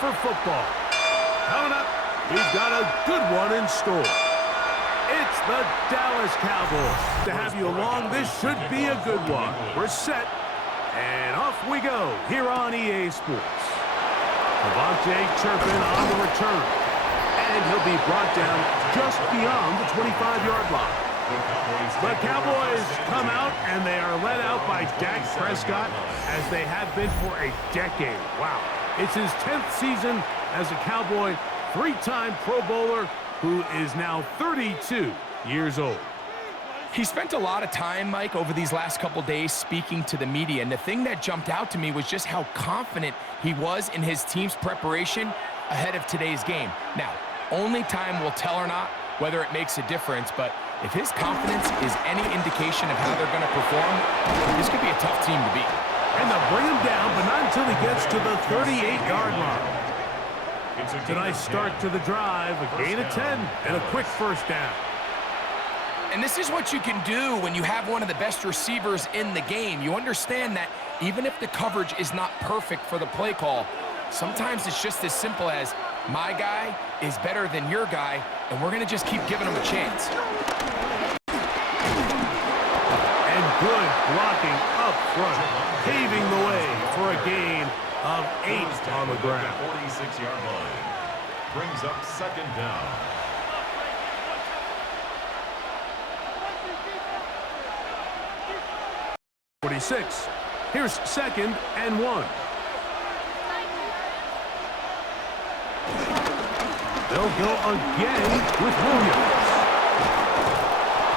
for football. Coming up, we've got a good one in store. It's the Dallas Cowboys. To have you along, this should be a good one. We're set, and off we go here on EA Sports. Devontae Turpin on the return, and he'll be brought down just beyond the 25-yard line. The Cowboys come out, and they are led out by Dak Prescott, as they have been for a decade. Wow. It's his 10th season as a Cowboy, three-time Pro Bowler, who is now 32 years old. He spent a lot of time, Mike, over these last couple days speaking to the media, and the thing that jumped out to me was just how confident he was in his team's preparation ahead of today's game. Now, only time will tell or not whether it makes a difference, but if his confidence is any indication of how they're going to perform, this could be a tough team to beat. And they'll bring him down, but not until he gets to the 38-yard line. It's a nice start to the drive, a gain of 10, and a quick first down. And this is what you can do when you have one of the best receivers in the game. You understand that even if the coverage is not perfect for the play call, sometimes it's just as simple as, my guy is better than your guy, and we're going to just keep giving him a chance. And good blocking up front, paving the way for a gain of 8 on the ground. 46-yard line. Brings up second down. Here's second and 1. They'll go again with Williams.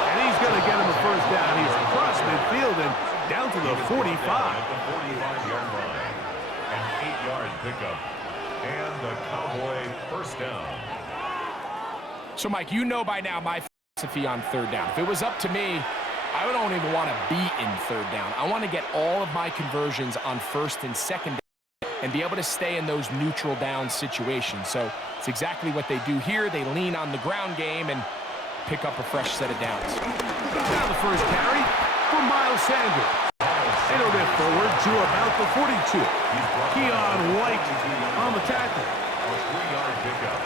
And he's going to get him a first down here across midfield and down to the 45. At the 45-yard line. An 8-yard pickup. And the Cowboy first down. So, Mike, you know by now my philosophy on third down. If it was up to me, I don't even want to be in third down. I want to get all of my conversions on first and second down and be able to stay in those neutral down situations. So it's exactly what they do here. They lean on the ground game and pick up a fresh set of downs. Now the first carry for Miles Sanders. It'll get forward to about the 42. Keon White on the tackle. A 3-yard pickup.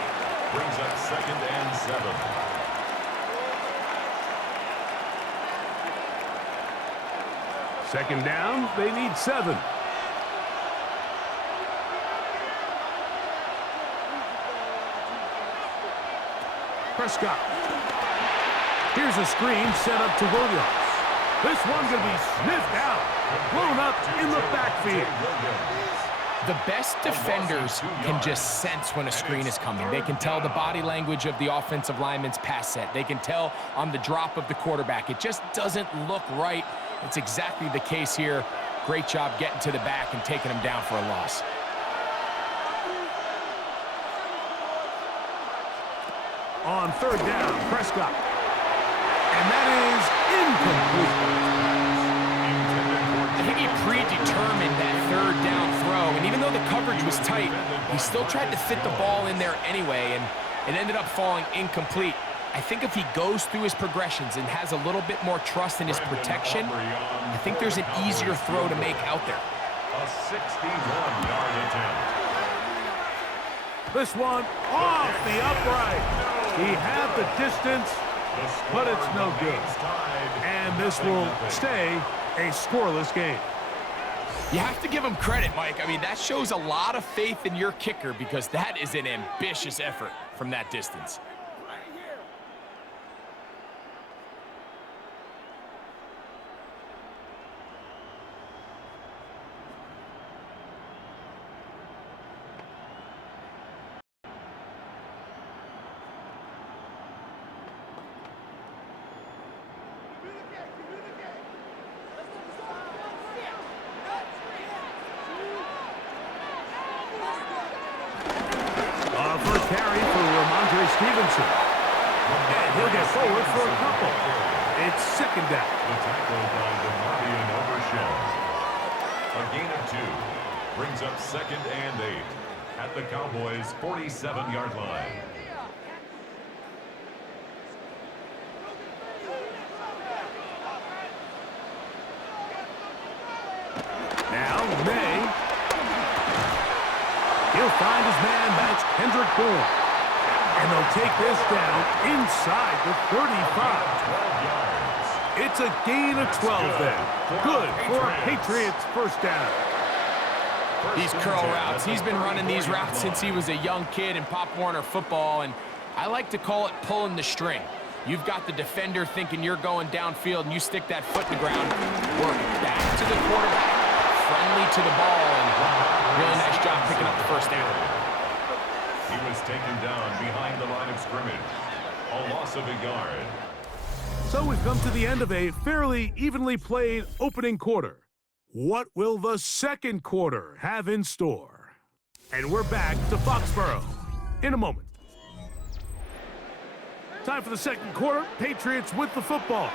Brings up second and 7. Second down, they need 7. Prescott. Here's a screen set up to Williams. This one's going to be sniffed out, blown up in the backfield. The best defenders can just sense when a screen is coming. They can tell the body language of the offensive lineman's pass set. They can tell on the drop of the quarterback. It just doesn't look right. It's exactly the case here. Great job getting to the back and taking him down for a loss. On third down, Prescott. And that is incomplete. I think he predetermined that third down throw, and even though the coverage was tight, he still tried to fit the ball in there anyway, and it ended up falling incomplete. I think if he goes through his progressions and has a little bit more trust in his protection, I think there's an easier throw to make out there. A 61-yard attempt. This one off the upright. He had the distance, but it's no good. And this will stay a scoreless game. You have to give him credit, Mike. I mean, that shows a lot of faith in your kicker because that is an ambitious effort from that distance. Stevenson. And he'll get forward for a couple. It's second down. The tackle by DeMarvion Overshed. A gain of 2. Brings up second and 8 at the Cowboys' 47-yard line. Now May. He'll find his man. That's Kendrick Bourne. And they'll take this down inside the 35. 12 yards. It's a gain of 12 then. Good for a Patriots first down. These curl routes, he's been running these routes since he was a young kid in Pop Warner football, and I like to call it pulling the string. You've got the defender thinking you're going downfield, and you stick that foot in the ground, work back to the quarterback, friendly to the ball, and really nice job picking up the first down. He was taken down behind the line of scrimmage. A loss of a yard. So we've come to the end of a fairly evenly played opening quarter. What will the second quarter have in store? And we're back to Foxborough in a moment. Time for the second quarter. Patriots with the football.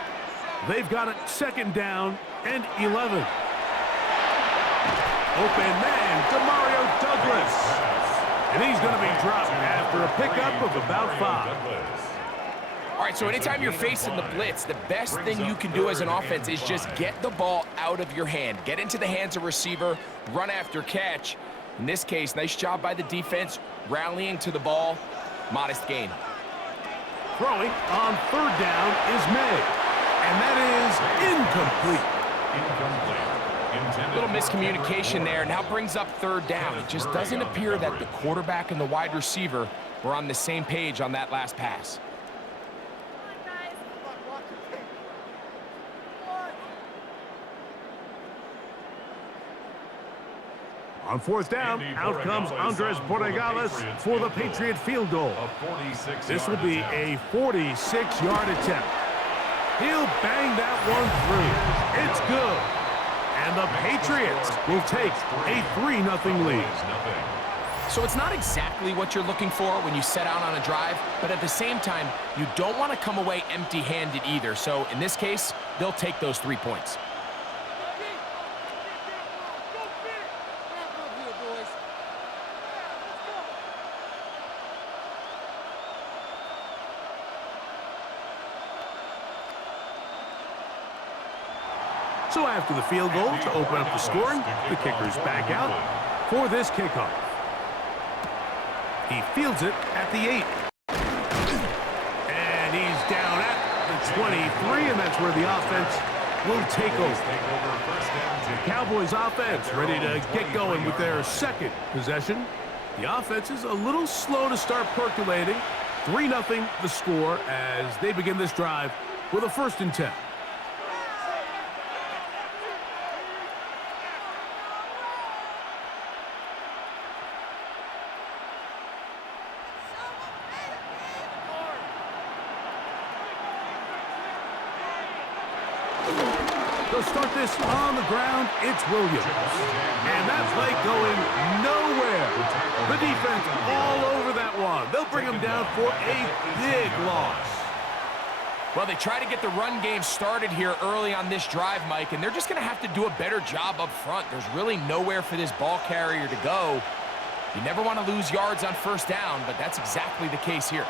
They've got it second down and 11. Open man, Demario Douglas. And he's going to be dropped after a pickup of about 5. All right, so anytime you're facing the blitz, the best thing you can do as an offense is just get the ball out of your hand. Get into the hands of receiver, run after catch. In this case, nice job by the defense, rallying to the ball. Modest gain. Throwing on third down is May. And that is incomplete. A little miscommunication there. Now brings up third down. It just doesn't appear that the quarterback and the wide receiver were on the same page on that last pass. On fourth down, out comes Andres Borregales for the Patriot field goal. This will be a 46-yard attempt. He'll bang that one through. It's good. And the Patriots will take a 3-0 lead. So it's not exactly what you're looking for when you set out on a drive, but at the same time, you don't want to come away empty-handed either. So in this case, they'll take those 3 points. So after the field goal to open up the scoring, the kicker's back out for this kickoff. He fields it at the 8. And he's down at the 23, and that's where the offense will take over. The Cowboys offense ready to get going with their second possession. The offense is a little slow to start percolating. 3-0 the score as they begin this drive with a 1st and 10. They'll start this on the ground. It's Williams. And that play going nowhere. The defense all over that one. They'll bring him down for a big loss. Well, they try to get the run game started here early on this drive, Mike, and they're just going to have to do a better job up front. There's really nowhere for this ball carrier to go. You never want to lose yards on first down, but that's exactly the case here.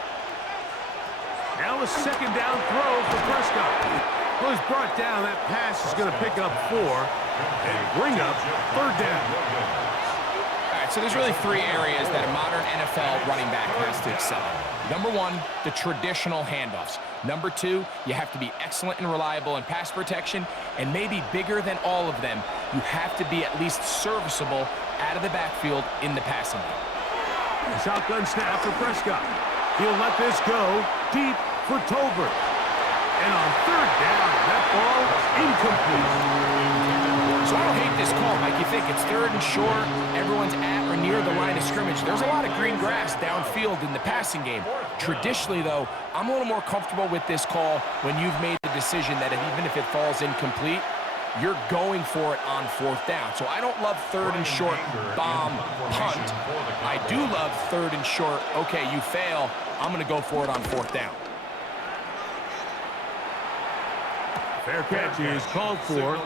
Now a second down throw for Prescott. Well, he's brought down. That pass is going to pick up 4 and bring up third down. All right, so there's really 3 areas that a modern NFL running back has to excel. Number 1, the traditional handoffs. Number 2, you have to be excellent and reliable in pass protection, and maybe bigger than all of them, you have to be at least serviceable out of the backfield in the passing game. Shotgun snap for Prescott. He'll let this go deep for Tolbert. And on third down, that ball incomplete. So I don't hate this call, Mike. You think it's 3rd and short, everyone's at or near the line of scrimmage. There's a lot of green grass downfield in the passing game. Traditionally, though, I'm a little more comfortable with this call when you've made the decision that even if it falls incomplete, you're going for it on 4th down. So I don't love 3rd and short bomb punt. I do love 3rd and short, okay, you fail, I'm going to go for it on 4th down. Fair catch is called for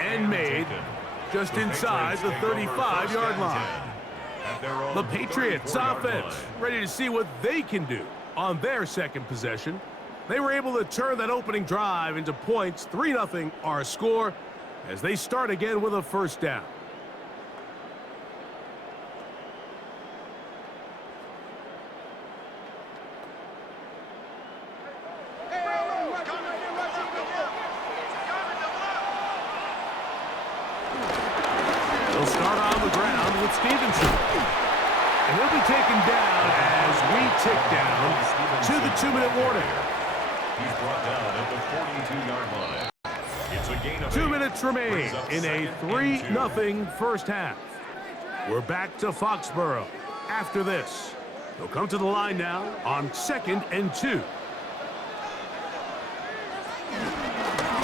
and made just inside the 35-yard line. The Patriots offense ready to see what they can do on their second possession. They were able to turn that opening drive into points. 3-0 our score as they start again with a 1st down. And he'll be taken down as we tick down to the 2-minute warning. He's brought down at the 42-yard line. It's a gain of 2 8. minutes remain in a 3-0 first half. We're back to Foxborough after this. They'll come to the line now on 2nd and 2.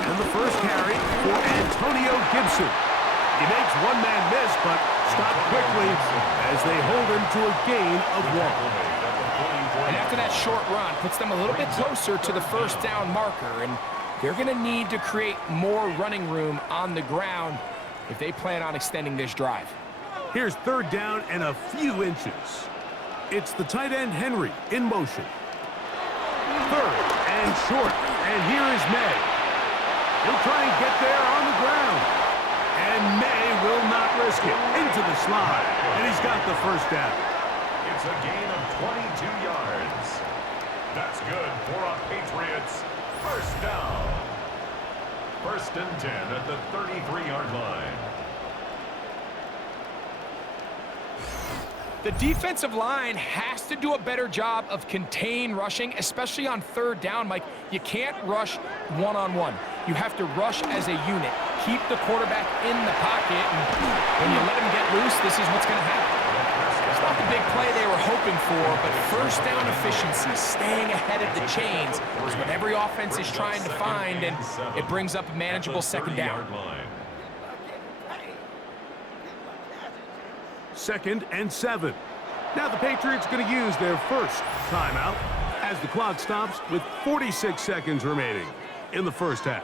And the first carry for Antonio Gibson. He makes one man miss, but stopped quickly as they hold him to a gain of 1. And after that short run, puts them a little bit closer to the first down marker, and they're going to need to create more running room on the ground if they plan on extending this drive. Here's 3rd down and a few inches. It's the tight end Henry in motion. 3rd and short, and here is May. He'll try and get there on the ground. And May will not risk it. Into the slide, and he's got the first down. It's a gain of 22 yards. That's good for a Patriots first down. 1st and 10 at the 33-yard line. The defensive line has to do a better job of contain rushing, especially on 3rd down, Mike. You can't rush one-on-one. You have to rush as a unit. Keep the quarterback in the pocket, and when you let him get loose, this is what's going to happen. It's not the big play they were hoping for, but first down efficiency, staying ahead of the chains, is what every offense is trying to find, and it brings up a manageable 2nd down. 2nd and 7. Now the Patriots going to use their first timeout as the clock stops with 46 seconds remaining in the first half.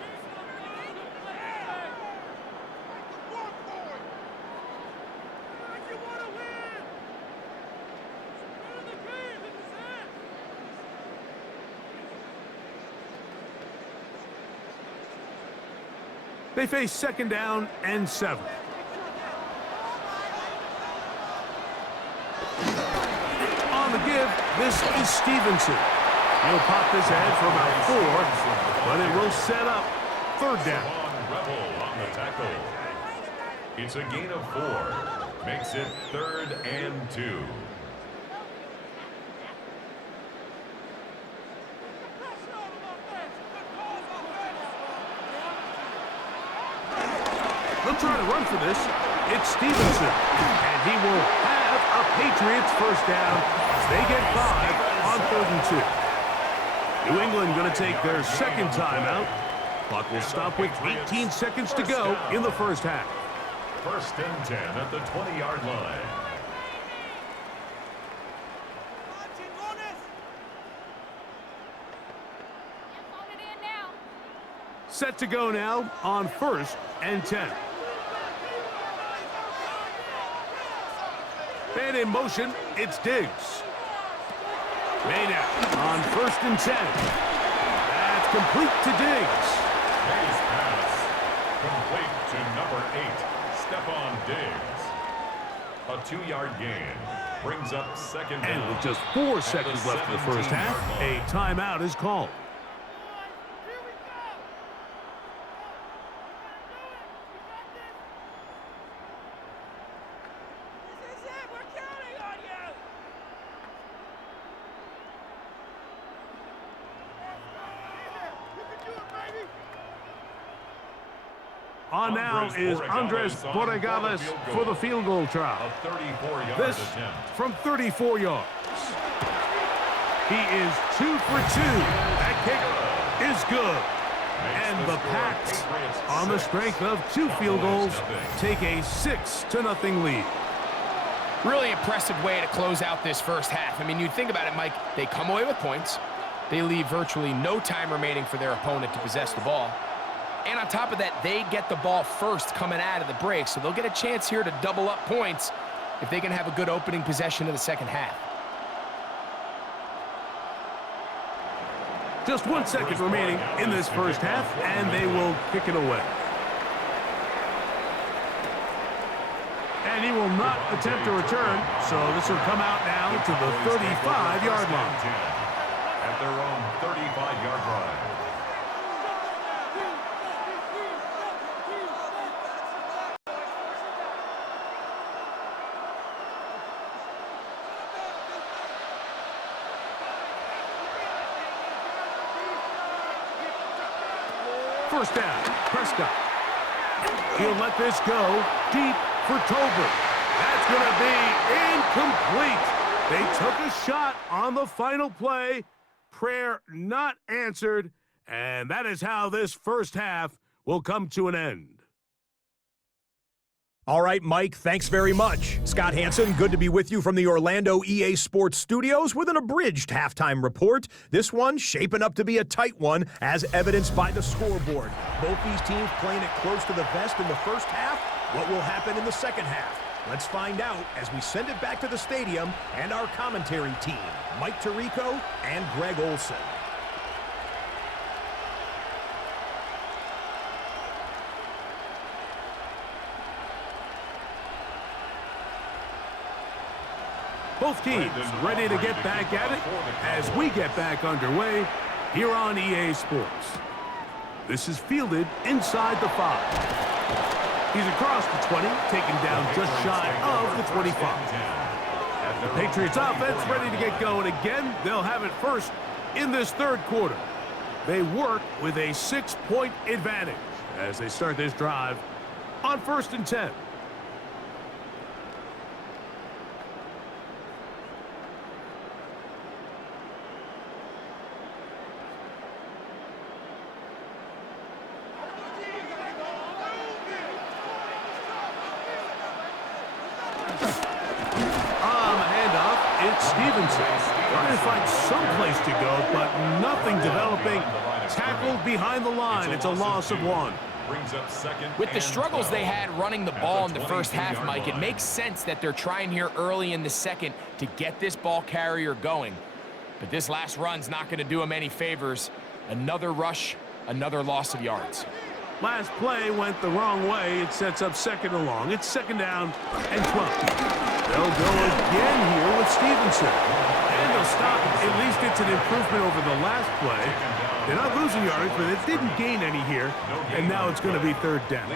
They face 2nd down and 7. On the give, this is Stevenson. He'll pop this ahead for about 4, but it will set up 3rd down. Rebel on the tackle. It's a gain of 4. Makes it 3rd and 2. They'll try to run for this. It's Stevenson, and he will have a Patriots first down as they get 5 on 3rd and 2. New England going to take their 2nd timeout. Clock will stop with 18 seconds to go in the first half. 1st and 10 at the 20-yard line. Set to go now on 1st and 10. And in motion, it's Diggs. Made out on 1st and 10. That's complete to Diggs. Nice pass. Complete to number 8, Stephon Diggs. A 2-yard gain. Brings up 2nd down. And with just 4 seconds left in the first half, a timeout is called. On now is Andres Borregales for the field goal try. A 34-yard This attempt. from 34 yards. He is 2 for 2. That kick is good. And the Pats, on the strength of 2 field goals, take a 6-0 lead. Really impressive way to close out this first half. I mean, you think about it, Mike, they come away with points. They leave virtually no time remaining for their opponent to possess the ball. And on top of that, they get the ball first coming out of the break, so they'll get a chance here to double up points if they can have a good opening possession of the second half. Just 1 second remaining in this first half, and they will kick it away. And he will not attempt to return, so this will come out now to the 35-yard line. At their own 35-yard line. First down, Prescott. He'll let this go deep for Tolbert. That's going to be incomplete. They took a shot on the final play. Prayer not answered. And that is how this first half will come to an end. All right, Mike, thanks very much. Scott Hansen, good to be with you from the Orlando EA Sports Studios with an abridged halftime report. This one shaping up to be a tight one, as evidenced by the scoreboard. Both these teams playing it close to the vest in the first half. What will happen in the second half? Let's find out as we send it back to the stadium and our commentary team, Mike Tirico and Greg Olson. Both teams ready to get back at it as we get back underway here on EA Sports. This is fielded inside the 5. He's across the 20, taken down just shy of the 25. The Patriots offense ready to get going again. They'll have it first in this third quarter. They work with a 6-point advantage as they start this drive on 1st and 10. Trying to find some place to go, but nothing developing. Tackled behind the line. It's a loss of 1. With the struggles they had running the ball in the first half, Mike, it makes sense that they're trying here early in the second to get this ball carrier going. But this last run's not going to do him any favors. Another rush, another loss of yards. Last play went the wrong way. It sets up 2nd and long. It's 2nd down and 12. They'll go again here with Stevenson. And they'll stop. At least it's an improvement over the last play. They're not losing yards, but it didn't gain any here. And now it's going to be 3rd down.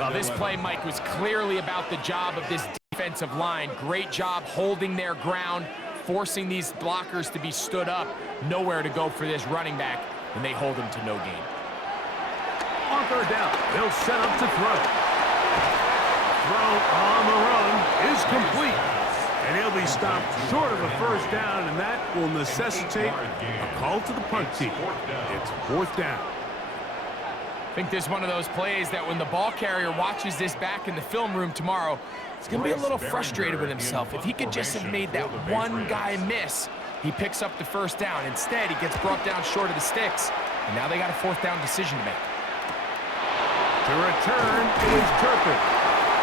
Well, this play, Mike, was clearly about the job of this defensive line. Great job holding their ground, forcing these blockers to be stood up. Nowhere to go for this running back, and they hold him to no gain. On 3rd down, they'll set up to throw. Throw on the run is complete. And he'll be stopped short of a 1st down, and that will necessitate a call to the punt team. It's 4th down. I think this is one of those plays that when the ball carrier watches this back in the film room tomorrow, he's going to be a little frustrated with himself. If he could just have made that one guy miss, he picks up the 1st down. Instead, he gets brought down short of the sticks, and now they got a 4th down decision to make. To return is Turpin.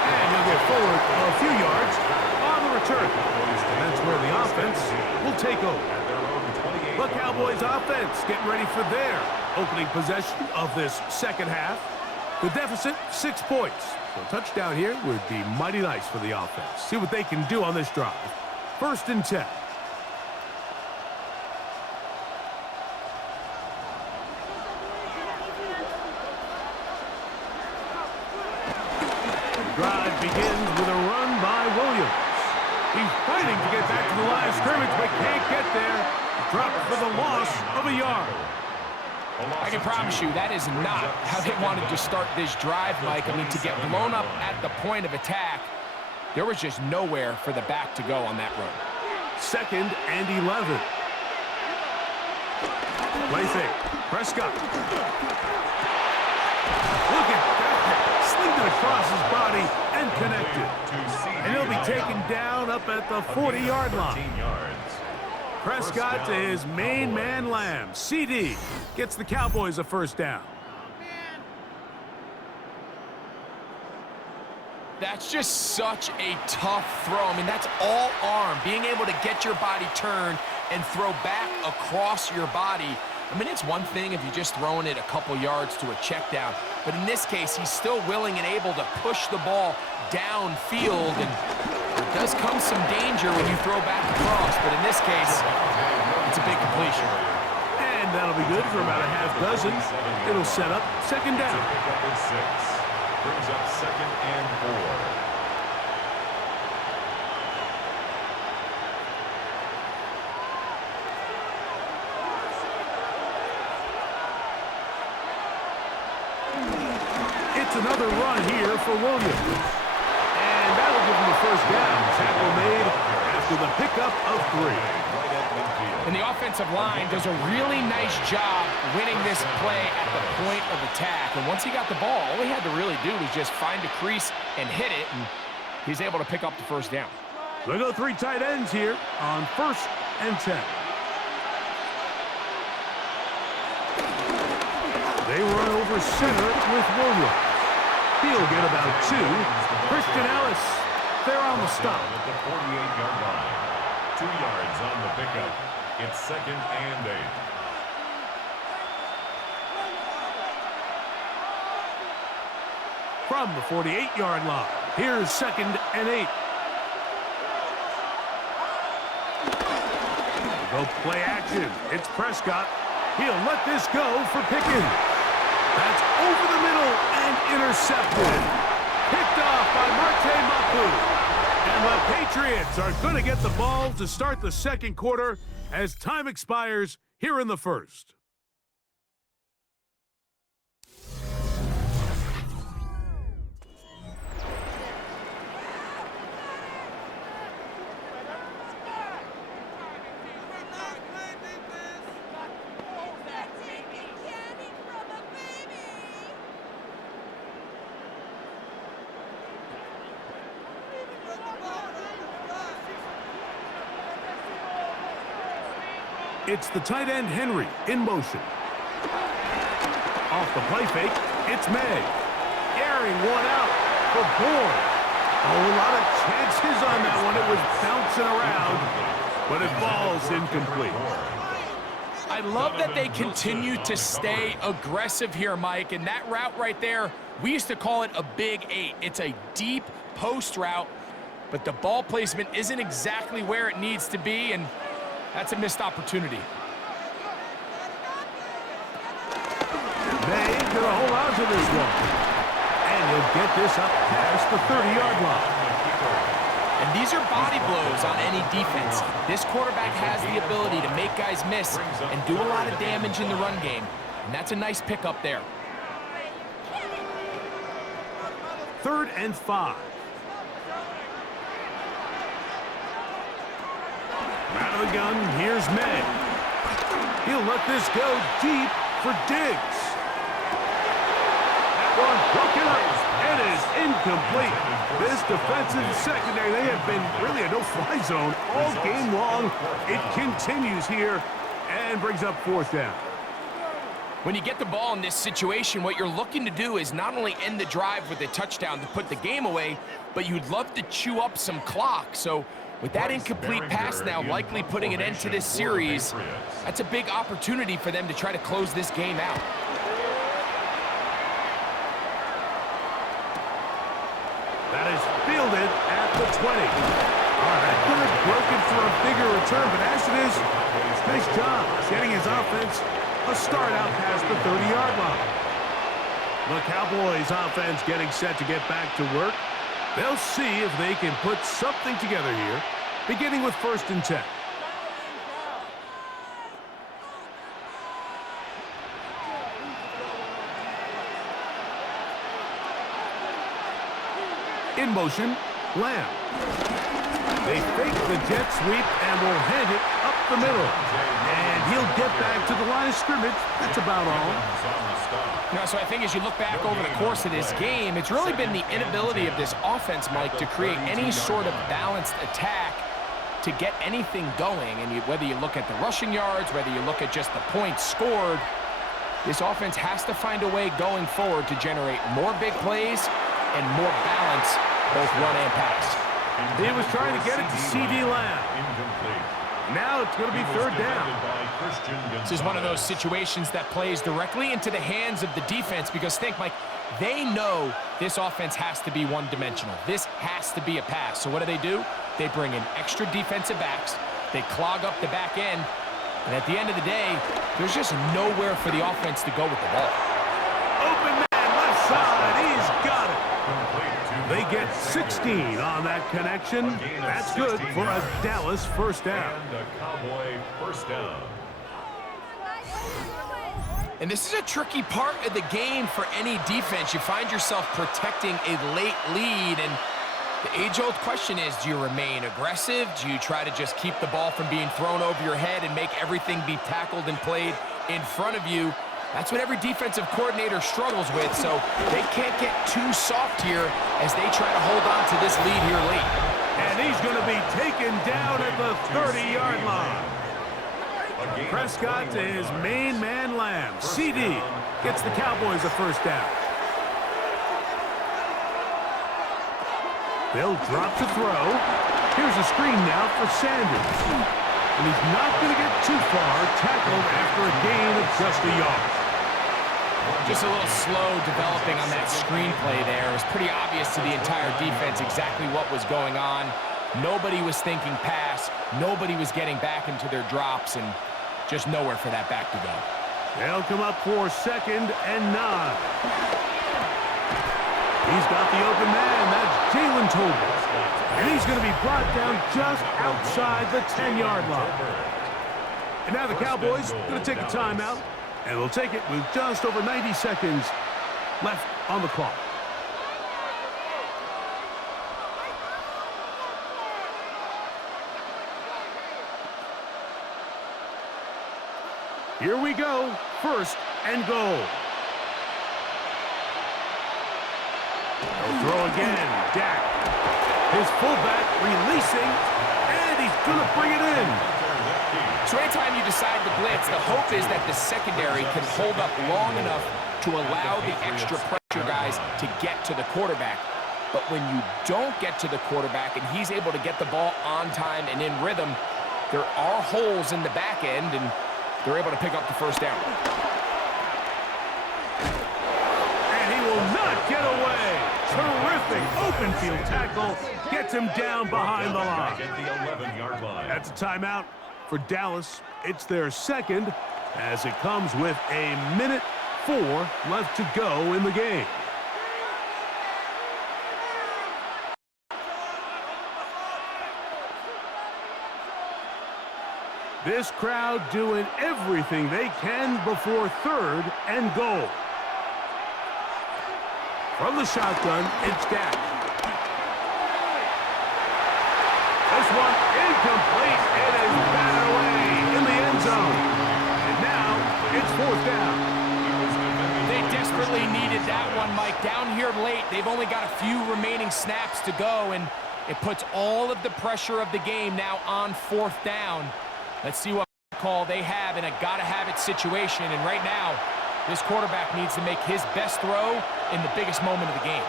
And he'll get forward a few yards on the return. And that's where the offense will take over. The Cowboys offense getting ready for their opening possession of this second half. The deficit, 6 points. So a touchdown here would be mighty nice for the offense. See what they can do on this drive. 1st and 10. Drive begins with a run by Williams. He's fighting to get back to the line of scrimmage, but can't get there. Dropped for the loss of a yard. I can promise you that is not how they wanted to start this drive, Mike. I mean, to get blown up at the point of attack, there was just nowhere for the back to go on that run. 2nd and 11. Play fake. Prescott. Look at that. Slinged it across his body and connected. And he'll be taken down up at the 40-yard line. Prescott to his main man, Lamb. CD gets the Cowboys a 1st down. That's just such a tough throw. I mean, that's all arm. Being able to get your body turned and throw back across your body. I mean, it's one thing if you're just throwing it a couple yards to a check down. But in this case, he's still willing and able to push the ball downfield. And there does come some danger when you throw back across. But in this case, it's a big completion. And that'll be good for about a half dozen. It'll set up 2nd down. Brings up 2nd and 4. another run here for Williams. And that'll give him the first down. Tackle made after the pickup of 3. And the offensive line does a really nice job winning this play at the point of attack. And once he got the ball, all he had to really do was just find a crease and hit it, and he's able to pick up the first down. They go 3 tight ends here on 1st and 10. They run over center with Williams. He'll get about 2. Christian Ellis, they're on the stop. At the 48-yard line. 2 yards on the pickup. It's 2nd and 8. From the 48-yard line, here's 2nd and 8. Go play action. It's Prescott. He'll let this go for Pickens. That's over the middle and intercepted. Picked off by Marte Mapu. And the Patriots are going to get the ball to start the second quarter as time expires here in the first. It's the tight end, Henry, in motion. Off the play fake, it's May. Airing one out for Bourne. Oh, a lot of chances on that one. It was bouncing around, but it falls incomplete. I love that they continue to stay aggressive here, Mike, and that route right there, we used to call it a big 8. It's a deep post route, but the ball placement isn't exactly where it needs to be, and that's a missed opportunity. May gonna hold on to this one. And he'll get this up past the 30-yard line. And these are body blows on any defense. This quarterback has the ability to make guys miss and do a lot of damage in the run game. And that's a nice pickup there. 3rd and 5. Out of the gun, here's May. He'll let this go deep for Diggs. That one broken up. It is incomplete. This defensive secondary, they have been really a no-fly zone all game long. It continues here and brings up 4th down. When you get the ball in this situation, what you're looking to do is not only end the drive with a touchdown to put the game away, but you'd love to chew up some clock. So with that incomplete pass now likely putting an end to this series, that's a big opportunity for them to try to close this game out. That is fielded at the 20. All right, could have broken for a bigger return, but as it is, nice job getting his offense a start out past the 30-yard line. The Cowboys offense getting set to get back to work. They'll see if they can put something together here, beginning with 1st and 10. In motion, Lamb. They fake the jet sweep and will hand it up the middle. And he'll get back to the line of scrimmage. That's about all. So I think as you look back over the course of this game, it's really been the inability of this offense, Mike, to create any sort of balanced attack to get anything going. And whether you look at the rushing yards, whether you look at just the points scored, this offense has to find a way going forward to generate more big plays and more balance, both run and pass. He was trying to get it to C.D. Lamb. Now it's going to be 3rd down. This is one of those situations that plays directly into the hands of the defense because think, Mike, they know this offense has to be one-dimensional. This has to be a pass. So what do? They bring in extra defensive backs. They clog up the back end. And at the end of the day, there's just nowhere for the offense to go with the ball. Open man, left side. He's got it. They get 16 on that connection. That's good for a Dallas 1st down. And a Cowboy 1st down. And this is a tricky part of the game for any defense. You find yourself protecting a late lead, and the age-old question is, do you remain aggressive? Do you try to just keep the ball from being thrown over your head and make everything be tackled and played in front of you? That's what every defensive coordinator struggles with, so they can't get too soft here as they try to hold on to this lead here late. And he's going to be taken down at the 30-yard line. Prescott to his main man, Lamb. CD gets the Cowboys a first down. They'll drop to throw. Here's a screen now for Sanders. And he's not going to get too far, tackled after a gain of just a yard. Just a little slow developing on that screenplay there. It was pretty obvious to the entire defense exactly what was going on. Nobody was thinking pass. Nobody was getting back into their drops, and just nowhere for that back to go. They'll come up for 2nd and 9. He's got the open man. That's Jalen Tolbert. And he's going to be brought down just outside the 10-yard line. And now the Cowboys going to take a timeout. And they'll take it with just over 90 seconds left on the clock. Here we go. 1st and goal. They'll throw again. Dak. His fullback releasing. And he's going to bring it in. So anytime you decide to blitz, the hope is that the secondary can hold up long enough to allow the extra pressure guys to get to the quarterback. But when you don't get to the quarterback and he's able to get the ball on time and in rhythm, there are holes in the back end, and they're able to pick up the first down. And he will not get away. Terrific open field tackle. Gets him down behind the line. That's a timeout for Dallas. It's their 2nd as it comes with 1:04 left to go in the game. This crowd doing everything they can before 3rd and goal. From the shotgun, it's Dak. This one incomplete. It is batted away in the end zone. And now it's 4th down. They desperately needed that one, Mike. Down here late, they've only got a few remaining snaps to go, and it puts all of the pressure of the game now on 4th down. Let's see what call they have in a gotta-have-it situation. And right now, this quarterback needs to make his best throw in the biggest moment of the game.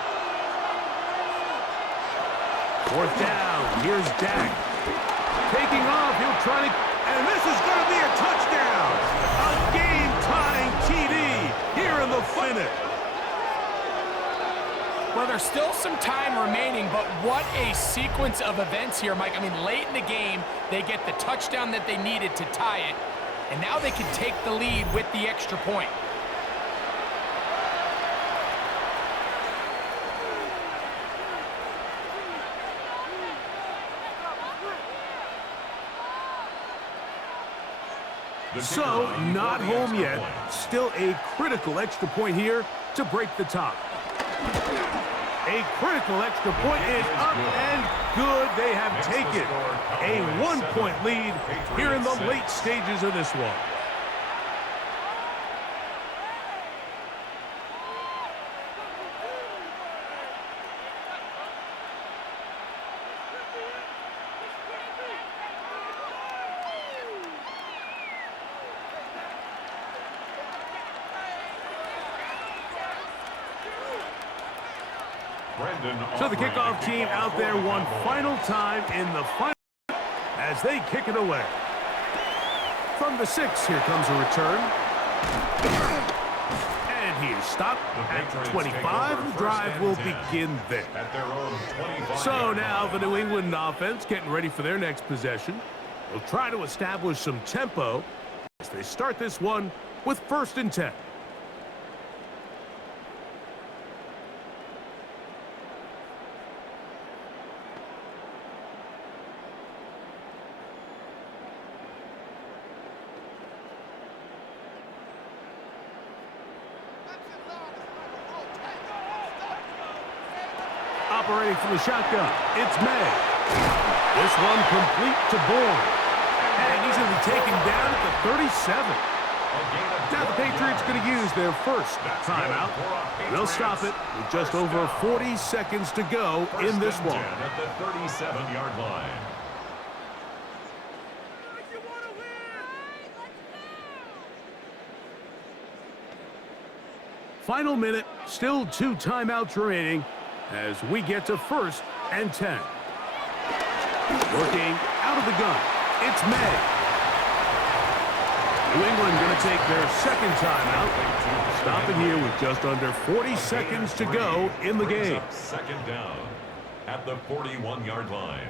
4th down. Here's Dak. Taking off. He'll try to... And this is going to be a touchdown. A game-tying TD here in the finish. Well, there's still some time remaining, but what a sequence of events here, Mike. I mean, late in the game, they get the touchdown that they needed to tie it, and now they can take the lead with the extra point. So, not home yet. Still a critical extra point here to break the tie. A critical extra point is up and good. They have taken a 1-point lead here in the late stages of this one. So the kickoff team out there one final time in the final as they kick it away. From the 6, here comes a return. And he is stopped at the 25. The drive will begin there. So now the New England offense getting ready for their next possession. They'll try to establish some tempo as they start this one with 1st and 10. operating from the shotgun. It's May. This one complete to Bourne. And he's going to be taken down at the 37. Now the Patriots going to use their first timeout. They'll stop it with just over 40 seconds to go in this one. At the 37-yard line. Final minute, still 2 timeouts remaining as we get to 1st and 10. Working out of the gun, it's May. New England going to take their second timeout, stopping here with just under 40 seconds to go in the game. Second down at the 41-yard line.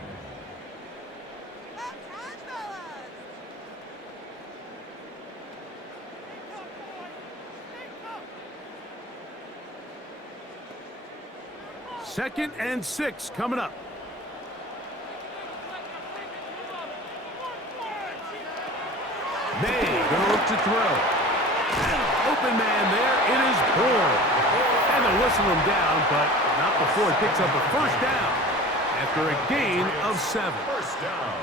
Second and 6 coming up. May going to look to throw. Open man there. It is Bourne. And they'll whistle him down, but not before it picks up a first down after a gain of 7. First down.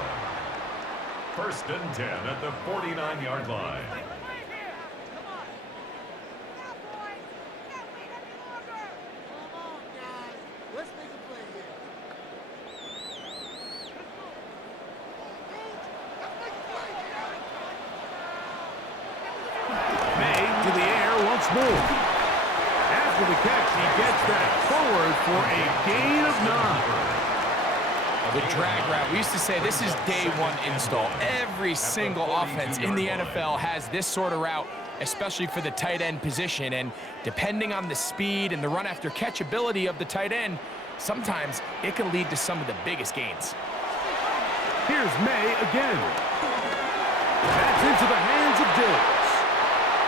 1st and 10 at the 49-yard line. More. After the catch, he gets that forward for a gain of 9. The drag route, we used to say this is day 1 install. Every single offense in the NFL has this sort of route, especially for the tight end position. And depending on the speed and the run after catch ability of the tight end, sometimes it can lead to some of the biggest gains. Here's May again. That's into the hands of Diggs.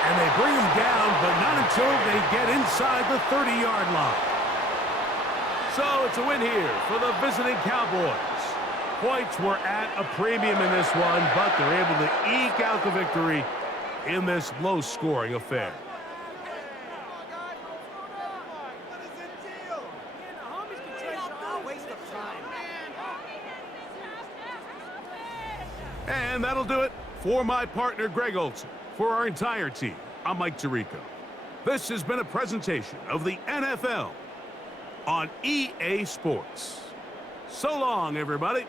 And they bring him down, but not until they get inside the 30-yard line. So it's a win here for the visiting Cowboys. Points were at a premium in this one, but they're able to eke out the victory in this low-scoring affair. And that'll do it for my partner, Greg Olson. For our entire team, I'm Mike Tirico. This has been a presentation of the NFL on EA Sports. So long, everybody.